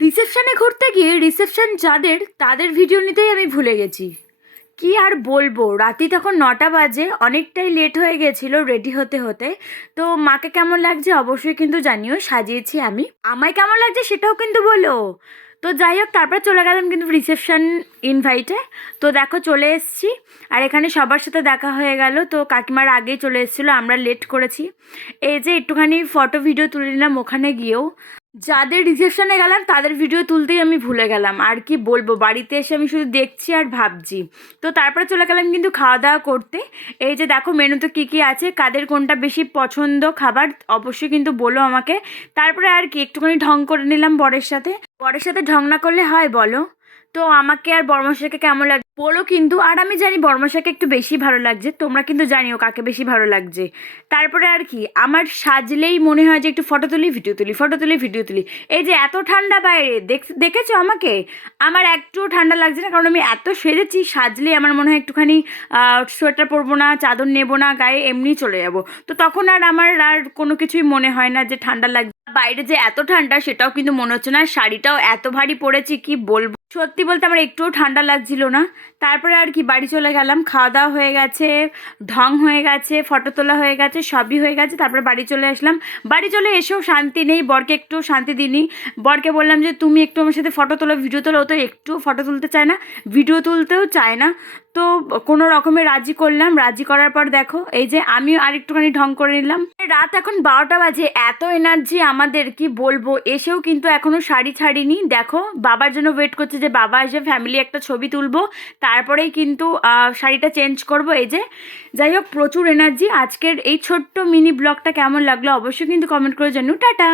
রিসেপশনে ঘুরতে গিয়ে রিসেপশন যাদের, তাদের ভিডিও নিতেই আমি ভুলে গেছি। কি আর বলব, রাতি তখন নটা বাজে, অনেকটাই লেট হয়ে গেছিল রেডি হতে হতে। তো মাকে কেমন লাগছে অবশ্যই কিন্তু জানিও, সাজিয়েছি আমি। আমায় কেমন লাগছে সেটাও কিন্তু বলো। তো যাই হোক, তারপর চলে গেলাম কিন্তু রিসেপশন ইনভাইটে তো দেখো চলে এসেছি, আর এখানে সবার সাথে দেখা হয়ে গেল। তো কাকিমার আগেই চলে এসেছিল, আমরা লেট করেছি। এই যে একটুখানি ফটো ভিডিও তুলে নিলাম ওখানে গিয়েও। যাদের রিসেপশনে গেলাম, তাদের ভিডিও তুলতেই আমি ভুলে গেলাম। আর কি বলব, বাড়িতে এসে আমি শুধু দেখছি আর ভাবছি। তো তারপরে চলে গেলাম কিন্তু খাওয়া দাওয়া করতে। এই যে দেখো মেনুতে কী কী আছে, কাদের কোনটা বেশি পছন্দ খাবার, অবশ্যই কিন্তু বলো আমাকে। তারপরে আর কি, একটুখানি ঢং করে নিলাম বরের সাথে। বরের সাথে ঢং না করলে হয়, বলো। তো আমাকে আর বর্মশাকে কেমন লাগে, বলো কিন্তু, আর আমি জানি বর্মশাকে একটু বেশি ভালো লাগছে, তোমরা কিন্তু জানিও কাকে বেশি ভালো লাগছে। তারপরে আর কি, আমার সাজলেই মনে হয় যে একটু ফটো তুলি, ভিডিও তুলি, ফটো তুলি, ভিডিও তুলি। এই যে এত ঠান্ডা বাইরে, দেখ, দেখেছ আমাকে? আমার একটুও ঠান্ডা লাগছে না, কারণ আমি এত সেজেছি সাজলেই আমার মনে হয় একটুখানি সোয়েটার পরবো না, চাদর নেব না, গায়ে এমনি চলে যাব। তো তখন আর আমার আর কোনো কিছুই মনে হয় না যে ঠান্ডা লাগছে। বাইরে যে এত ঠান্ডা সেটাও কিন্তু মনে হচ্ছে না। শাড়িটাও এত ভারী পড়েছি, কি বলব? সত্যি বলতে আমার একটুও ঠান্ডা লাগছিল না। তারপরে আর কি, বাড়ি চলে গেলাম, খাওয়া দাওয়া হয়ে গেছে, ঢং হয়ে গেছে, ফটো তোলা হয়ে গেছে, সবই হয়ে গেছে, তারপরে বাড়ি চলে আসলাম। বাড়ি চলে এসেও শান্তি নেই, বরকে একটু শান্তি দিইনি। বরকে বললাম যে, তুমি একটু আমার সাথে ফটো তোলো, ভিডিও তোলো। তো একটু ফটো তুলতে চায় না, ভিডিও তুলতেও চায় না। তো কোনো রকমে রাজি করলাম। রাজি করার পর দেখো, এই যে আমিও আর একটুখানি ঢং করে নিলাম। রাত এখন বারোটা বাজে, এত এনার্জি আমাদের, কি বলব? এসেও কিন্তু এখনও শাড়ি ছাড়িনি। দেখো, বাবার জন্য ওয়েট করছে যে বাবা এসে ফ্যামিলি একটা ছবি তুলবো। তারপরেই কিন্তু শাড়িটা চেঞ্জ করব। এই যে, যাই হোক, প্রচুর এনার্জি আজকের এই ছোট্ট মিনি ব্লগটা কেমন লাগল অবশ্যই কিন্তু কমেন্ট করে জানু টাটা!